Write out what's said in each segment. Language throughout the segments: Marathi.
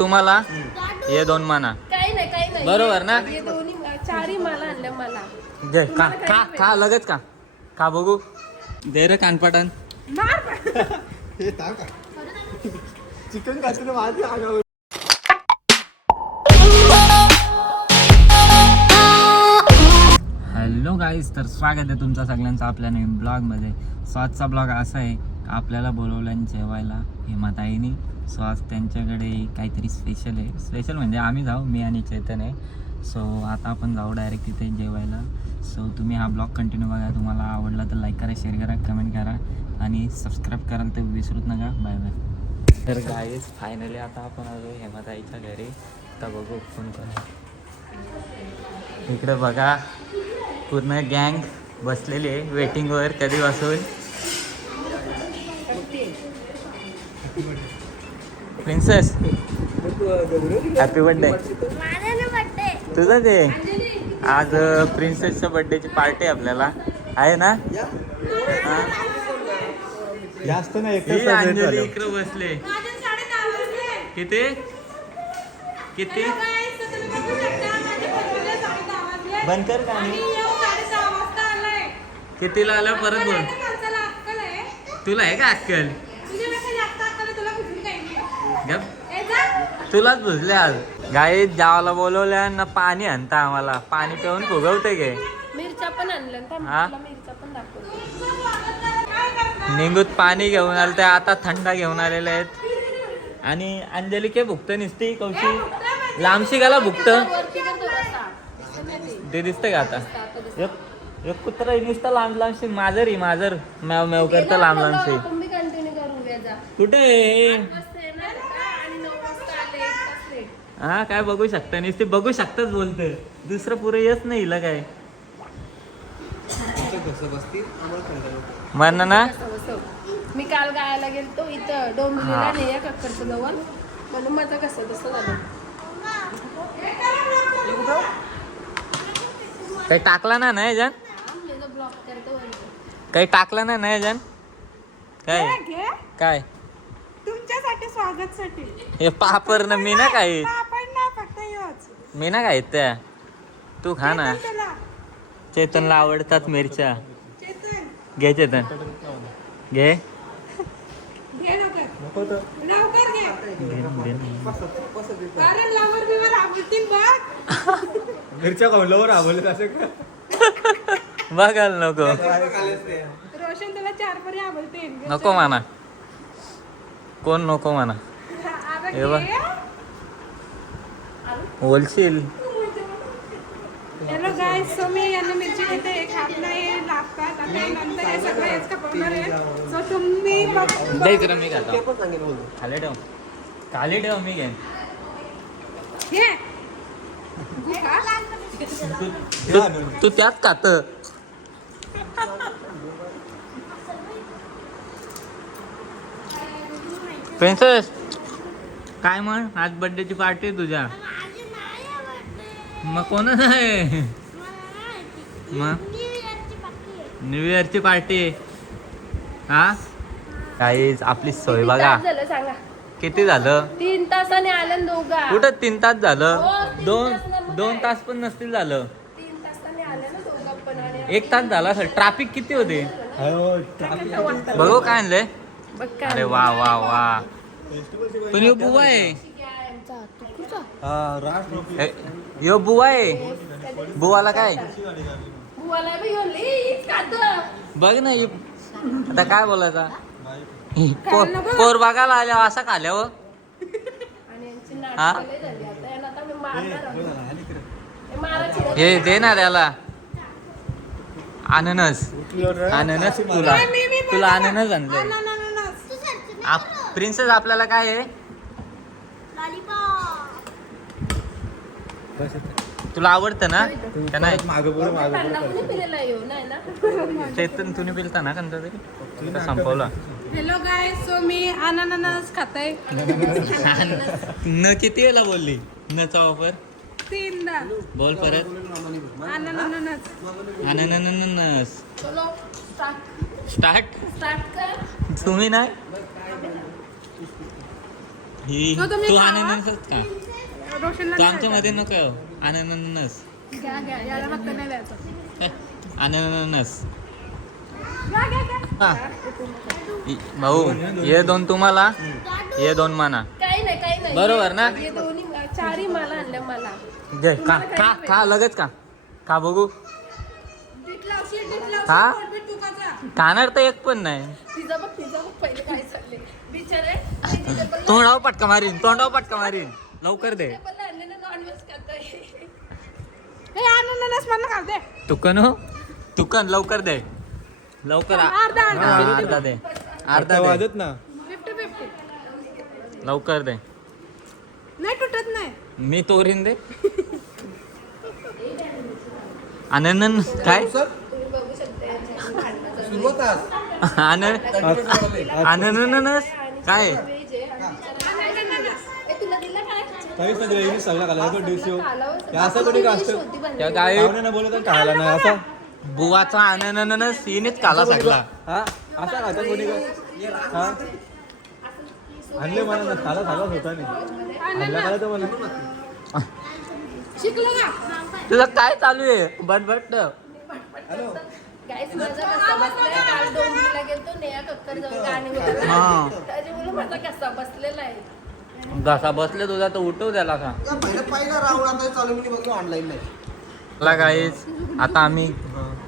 तुम्हाला हे 2 माना काही नाही बरोबर ना? हे दोन्ही चारही मला आणल्या मला. घे खा खा खा लगेच खा बघू दे रे कानपाटन. चिकन खाते ना माझी आगावर. हॅलो गाईज, तर स्वागत आहे तुमचं सगळ्यांचं आपल्या नवीन ब्लॉगमध्ये. सो आजचा ब्लॉग असा आहे, आपल्याला बोलवलं जेवायला हेमाताईनी. सो आज त्यांच्याकडे काहीतरी स्पेशल आहे. स्पेशल म्हणजे आम्ही जाऊ, मी आणि चेतन आहे. सो आता आपण जाऊ डायरेक्ट तिथे जेवायला. सो तुम्ही हा ब्लॉग कंटिन्यू बघा. तुम्हाला आवडला तर लाईक करा, शेअर करा, कमेंट करा आणि सबस्क्राईब करायला तर विसरूच नका. Bye bye. तर गाईज फायनली आता आपण आलो हेमाताईच्या घरी. आता बघू कोण कोण आहे. इकडे बघा पूर्ण गँग बसलेली आहे वेटिंगवर कधीपासून. Princess happy birthday. तुझं ते आज प्रिन्सेसच्या बर्थडेची पार्टी आपल्याला आहे ना. जास्त नाही ही अंजली इकडे बसले. किती किती बंद कर का कितीला आलं परत बोल. तुला आहे का अक्कल? गप तुलाच बुजले आज. गाई जावाला बोलवल्या ना पाणी आणता आम्हाला. पाणी पिऊन फुगवते गे. मिरच्या पण आणल्या हा? मिरच्या पण दाखवतो. निंगूत पाणी घेऊन आलं ते आता थंड घेऊन आलेले आहेत. आणि अंजली के भुकत निसती कौशी लांबशी गाला भुकत ते दिसतंय का आता. एक कुत्रा नुसतं लांब लांबशी माजर माजर मॅव मॅव करतं लांब लांबशी. कुठे हा काय बघू शकता नुसते बघू शकताच बोलतं. दुसरं पुरं येत नाही हिला काय म्हण ना. मी काल गायला गेलतो इथं डोंबिवलीला नाही कक्करचं जवळ, म्हणून माझं कसं तसं झालं. काही टाकला ना नाही जन ब्लॉक करतो काही टाकला ना नाही जन काय काय तुमच्यासाठी स्वागतसाठी हे पापर ना मी ना काही आपण ना फक्त योच मी ना काय त्या तू खा ना. चेतनला आवडतात मिरच्या. चेतन घे चेतन घे. घे लवकर लवकर घे कारण लवर बिवर आवडतील बघ. मिरच्या कवल्यावर आवडलं असं का? बघायला नको रोशन तुला 4 परी आवडतील. नको म्हणा कोण नको म्हणा. हे बघ बोलशील. हॅलो गाईस, सो मी यांना मिरची घेते. एक हात नाही लागतात आता नंतर हे सगळं हेच कापवणार आहे. सो तुम्ही दे जरा मी खातो. खाली ठेव मी घेईन. घे तू त्यात खात. प्रिन्सेस काय मग आज बर्थडेची पार्टी आहे तुझ्या. मग कोणाच आहे मग न्यू इयरची पार्टी आहे. हा काहीच आपली सोय बघा. झालं सांगा. किती झालं? 3 तासाने आलं दोघा. कुठं 3 तास झालं? हो, 2 तास पण नसतील झालं. 3 तासाने आलं ना दोघा पण. आणि 1 तास झाला असेल. ट्रॅफिक किती होते बघू काय आणलंय. बघ काय अरे वा वा वा. पण यो बुवा आहे. यो बुवा आहे. बुवाला काय बुवाला बी घेऊन लई खातं. बघ ना आता काय बोलायचा. पोर बघायला आल्या असं खाल्यावर. आणि यांची हा? नाटकं लई झाली आता. यांना आता मी मारणार आहोत. हे मारायची रे. हे दे ना त्याला अननस. अननस तुला अननस आणलंय. प्रिन्सेस आपल्याला काय आहे. तुला आवडतं ना का नाही. त्यांना कोणी पिलेला येऊ नाही ना. चेतन तुम्ही पिलता ना कोणता तरी संपवला. हॅलो गाईस, सो मी अननस खाते. न किती वेळेला बोलली नचा वापर. 3दा बोल परत. अननस अननस चलो स्टार्ट स्टार्ट कर. तुम्ही नाही ही तो तुम्ही तू खावा. अननसच का रोशनला तू नाही आमच्या मध्ये नको अननस घ्या घ्या याला फक्त नाही द्यायचं. अननस घ्या घ्या घ्या. हा. भाऊ हे 2 तुम्हाला हे 2 माना काही नाही बरोबर ना? हे दोन्ही चारही मला आणल्या मला. घे खा खा खा लगेच खा बघू पीठ लावशील, पीठ लावशील, हा? पोटपीठ तुकाचं. खाणार तर एक पण नाही तिचा बघ पहिले काय चालले बिचारे vegetable तोंडावर पटका मारीन लवकर दे आणलेलं नॉनव्हेज खाताय. हे अननस मला खाऊ दे. तुकन लवकर दे लवकर अर्धा. अर्धा दे अर्धा दे वाजत ना 50-50. लवकर दे नाही तुटत नाही. मी तोरीन दे अननन काय तुम्ही बघू शकता यांच्या भांडणाचं. अननस काय Veg आहे आणि बिचारा ए, तुला दिलं काय काहीच नाही दिलं, हिने सगळं खाल्लं. तो dish येऊ. खालावंच. हे असं कोणी का असतं? होती बनलेली. त्या काय पाहुण्यांना बोलत आणि खायला नाही असा बुवाचा अननस हिनेच खाला सगळा हा असा खातात कोणी का हा आणले मला ना खाला खालाच होता नाही आणला खाला तर मला शिकलो का? तुझं काय चालू आहे बटबट Guys, माझा कसा बसलाय काल डोंबिवलीला गेलतो नेहा कक्कर जाऊन गाणी वगैरे हा. त्याच्यामुळे माझा कसा बसलेला आहे. घसा बसले तुझा तर उठव त्याला का पहिला राऊंड आता चालू मी बघतो ऑनलाईन नाही मला काहीच आता आम्ही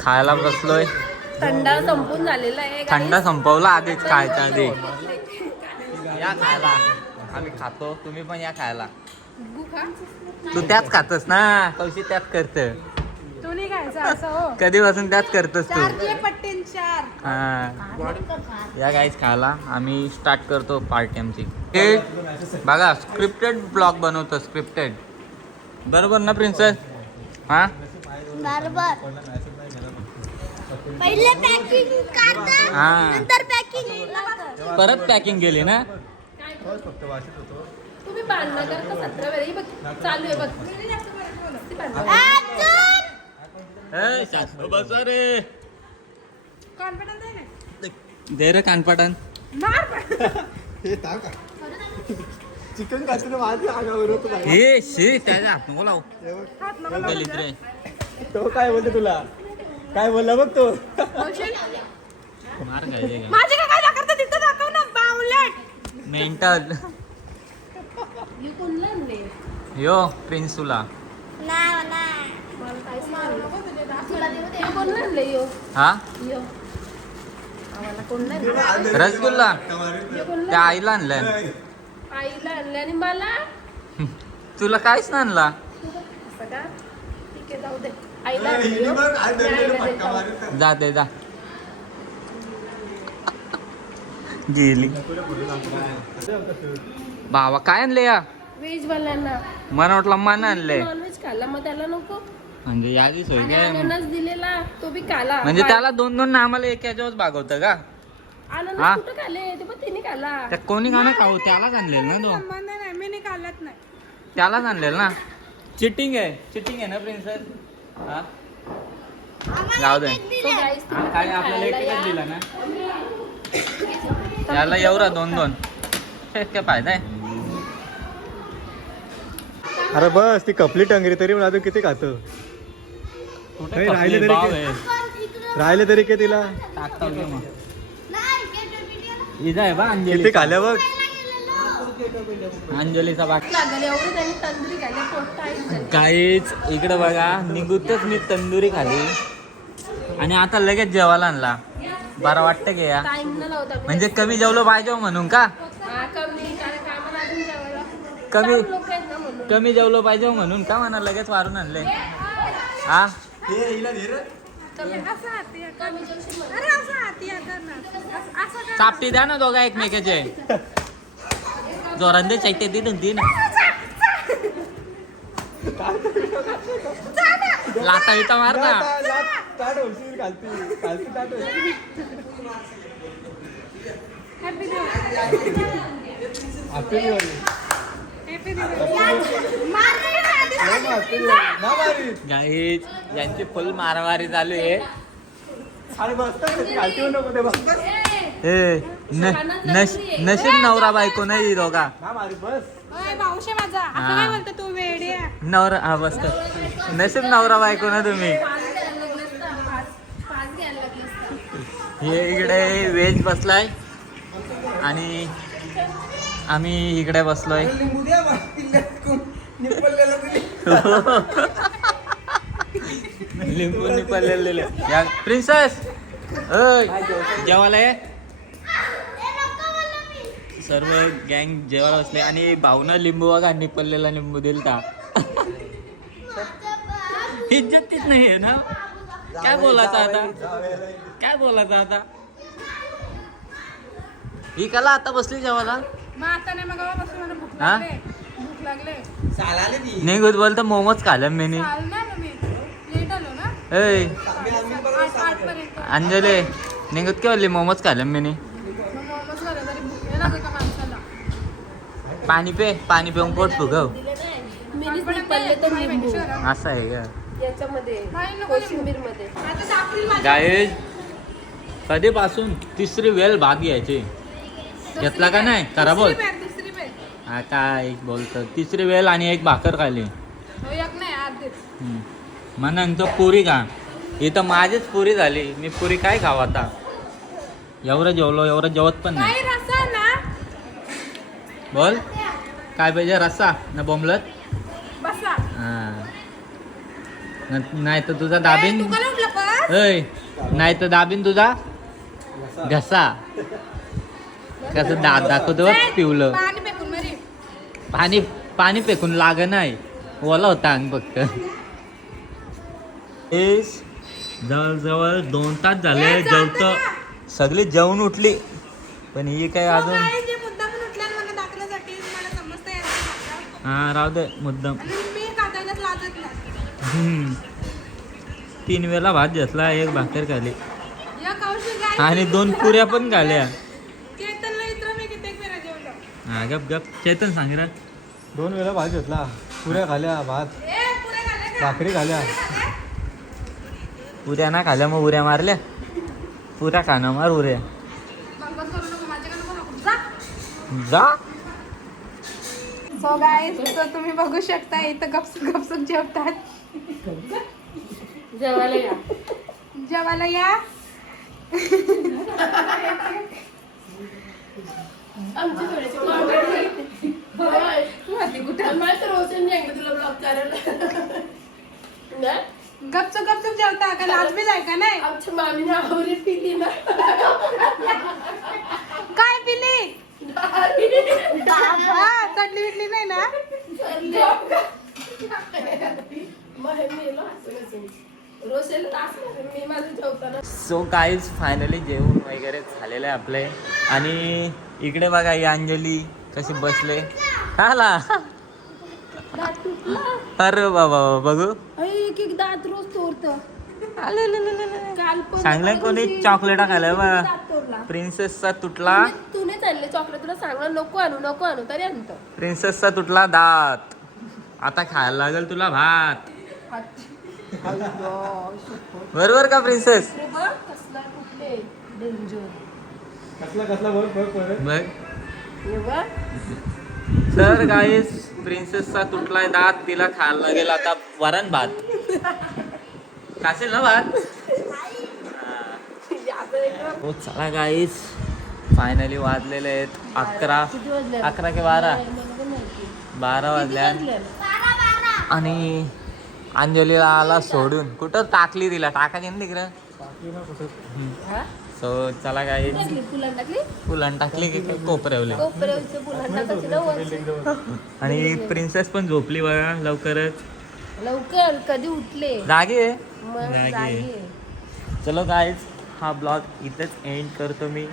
खायला बसलोय थंडा संपून झालेला आहे guys. थंड संपवला आधीच खायच्या आधी या खायला आम्ही खातो तुम्ही पण या खायला गु खा. तू त्याच खातस ना कौशी त्याच करत तू नाही खायचं असं हो. कधीपासून त्याच करतोस तू 4 पट्टीन 4. हा या काहीच खायला आम्ही स्टार्ट करतो पार्टी आमची हे बघा स्क्रिप्टेड ब्लॉग बनवतो स्क्रिप्टेड बरोबर ना प्रिन्सेस हा बरोबर पहिले पॅकिंग करता हा नंतर पॅकिंग परत पॅकिंग केली ना तुम्ही भांडणं करता 17 वेळा ही बघ चालू आहे बघ ती भांडणं. ए, शास्त्र बसा रे कॉन्फिडन्स आहे ना. दे रे कानपाटन मार पण. हे का चिकन खाते माझ्या आगावर होतो बाई. हे शी त्याच्या हात नको लावू हे बघ. हात नको लावू गलीत रे तो काय बोलतो तुला काय बोलला बघ तो लावशील? मार खायचे का माझे काय दाखवतं तिथं दाखव ना बावलेट. मेंटल ही कोणला आणले यो प्रिन्सुला नाही नाही मला काहीच नाही आणलं. तुला देऊ दे. कोणला आणले यो हा यो आम्हाला कोणला आणलं? रसगुल्ला यो कोणला त्या आईला आणलाय आईला आणले आणि मला तुला काहीच नाही आणला असं का ठीक आहे जाऊ दे आईला आणले यो. मी आईला देतो. जा दे जा गेली बाबा काय आणले या व्हेज वाल्यांना मला वाटलं मन आणले नॉनव्हेज खाल्ला मग त्याला नको म्हणजे यादी सोय आणि काय अननस दिलेला तो बी खाला म्हणजे त्याला 2-2 आम्हाला एक याच्यावर भागवतं का हा? अननस कुठं खाले ते पण तिने खाला त्या कोणी खाणं खाऊ त्यालाच आणलेलं ना तो संबंध नाही मी नाही खाल्लत नाही. त्यालाच आणलेलं ना चिटिंग आहे ना प्रिन्सेस हा जाऊ दे So guys, तुम्ही काय पण आपल्याला खायला एकच या. दिला ना त्याला एवढा 2-2 काय फायदा आहे अरे बस ती कपली टंगरी तरी मला तू किती खातो कुठे नाही, राहिले खपली तरी बाव काय? आहे. राहिले तरी काय तिला टाकता घे मग. इथं आहे बा किती अंजली खाल्या बघ अंजलीचा बाग लागले एवढे त्यांनी तंदुरी खाल्ली पोट आहे काहीच इकडे बघा निघूतच मी तंदुरी खाली आणि आता लगेच जेवायला आणला बरं वाटतं की या टाइम न लावता म्हणजे कमी जेवलो पाहिजे म्हणून का हा कमी कारण कामाला अजून जेवायला कमी लोक आहेत ना म्हणून कमी जेवलो पाहिजे म्हणून का म्हणा लगेच वारून आणले हा कमी असं हाती या कर. कमी जेवशील म्हणून. अरे असं हाती या कर ना. असं कर. चापटी द्या ना दोघा एकमेकाचे जोरांदे चैत्य तीन लाता विता मार ना Happy Diwali. Happy Diwali. Guys यांची फुल मारामारी चालू आहे अरे बसतात नको ते बस नशीब नवरा बायको नाही दोघा ना मारी बस ओय मावशी माझा असं हा. काय बोलतो तू वेडी आहे. नवरा हा बसत नशीब नवरा बायको ना तुम्ही हे इकडे वेज बसलाय आणि आम्ही इकडे बसलोय लिंबू निपललेले या प्रिन्सेस जेवायला ये सर्व गँग जेवायला बसले आणि भावना लिंबू बघा निपललेला लिंबू दिलता इज्जतीच नाही आहे ना काय बोलायचं आता काय बोलायचं आता ही कला आता बसली जेवायला मग आता नाही मग बसून मला भूक हा? लागले भूक लागले निघत बोलतो मोमोज खाल्लं मी चाल ना मग मी लेट आलो ना ऐ 8 पर्यंत अंजले निघत के बोलली मोमोज खाल्लं मी मग मोमोज झालं तरी भूक नाही लागली का माणसाला पाणी पिऊन पोट फुगव मिनीच पडले तर लिंबू असं आहे का याच्यामध्ये नाही, नको कोशिंबीर मध्ये आता दाखवील माझी गाय कधीपासून तिसरी वेळ भात घ्यायची घेतला का नाही करा बोल दुसरी पेर हा काय बोलतो तिसरी वेळ आणि एक भाकर खाली हो एक नाही अर्धीच मग नंतर पुरी खा इथं माझीच पुरी झाली मी पुरी काय खाऊ आता एवढं जेवलो एवढं जेवत पण नाही काही रसा ना बोल काय पाहिजे रस्सा ना बोंबलत बसा हा नाही तर तुझा ए, दाबीन तू का नाही उठला पण? ऐ नाही तर दाबीन तुझा घसा कसं दाखवतो बघ ए, पिवलं पाणी फेकून मरी पाणी फेकून लाग नाही ओला होता अंग फक्त जवळजवळ 2 तास झाले ए, जेवत चालतं ना. सगळी जेवून उठली पण ही काय तो अजून काय जे मुद्दामून उठला आणि मला दाखवण्यासाठी मला समजतं याचं. हा राहू दे मुद्दाम आणि मी काटायलाच लाजत नाही 3 वेळा भात घेतला 1 भाकर खाली या कौशिक गाय आणि 2 पुऱ्या पण खाल्या चेतनला इतर मी कित्येक वेळा जेवलो हा गप गप चेतन सांग रे 2 वेळा भात घेतला पुऱ्या खाल्या भात ए पुढे घाले का भाकरी खाल्या पुऱ्या ना खाल्या मग उऱ्या मारल्या पुऱ्या खाणं मार उऱ्या बंबस करू नको माझ्याकडे नको नको जा जा सो गाईज तर तुम्ही बघू शकता इथं गपसुप गपसुप जेवतात जेवायला या जेवायला या आमची थोडीशी कुठे मला तर रोशन नाही तुला ब्लॉक करायला ना गपचूप गपचूप जेवता का लाज बी जाय का नाही आमच्या मामीने आवरी पिली ना काय पिली बाबा चटणी बिटली नाही ना रोशन मी माझं जेवताना सो गाईज फायनली जेवण वगैरे झालेलं आहे आपले आणि इकडे बघा ही अंजली कशी बसले खाला अरे बाबा बघू एक एक दात रोज तोडतं काल पण चांगलं कोणी चॉकलेट खाल्लं बा दात तोडला प्रिन्सेसचा तुटला तू नाही चालले चॉकलेट तुला सांगणार नको आणू तरी आणतो प्रिन्सेसचा तुटला दात आता खायला लागेल तुला भात बरोबर का प्रिन्सेस कसला कुठले डेंजर कसला बघ बघ परत बघ तर गाईस प्रिन्सेसचा तुटलाय दात तिला खायला लागेल आता वरण भात खाशील ना भात हो चला गाईस फायनली वाजलेले आहेत 11 के 12 वाजल्या आणि अंजलीला आला सोडून कुठं टाकली तिला टाकायची ना तिकडं सो चला गाईस फुलं टाकली फुलं टाकली की कोपऱ्यावले कोपऱ्याचं फुलं टाकायची ना वरचं. आणि प्रिन्सेस पण झोपली बघा लवकरच लवकर कधी उठले जागी आहे मग जागी जागी आहे. आहे. चलो गाईज हा ब्लॉग इथेच एंड करतो मी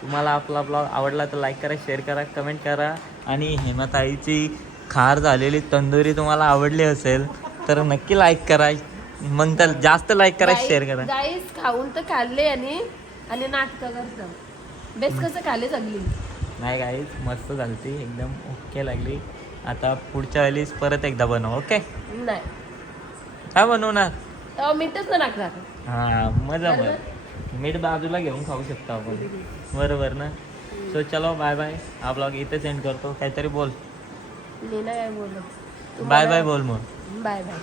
तुम्हाला आपला ब्लॉग आवडला तर लाईक करा शेअर करा कमेंट करा आणि हेमाताईची खार झालेली तंदुरी तुम्हाला आवडली असेल तर नक्की लाईक करा मग तर जास्त लाईक करा शेअर करा गाईस खाऊन तर खाल्ले आणि नाटकं करतं बेस्ट कसं खाल्ले सगळी नाही गाईज मस्त झालती एकदम ओके लागली आता पुढच्या वेळेस परत एकदा बनव ओके नाही काय बनवणार तेव्हा मीठच ना टाकणार हां मजा मग मीठ बाजूला घेऊन खाऊ शकतो आपण बरोबर ना. सो चलो बाय बाय. हा ब्लॉग इथे सेंड करतो. काहीतरी बोल. मी ना काय बोलू बाय बाय बोल मग. Bye bye.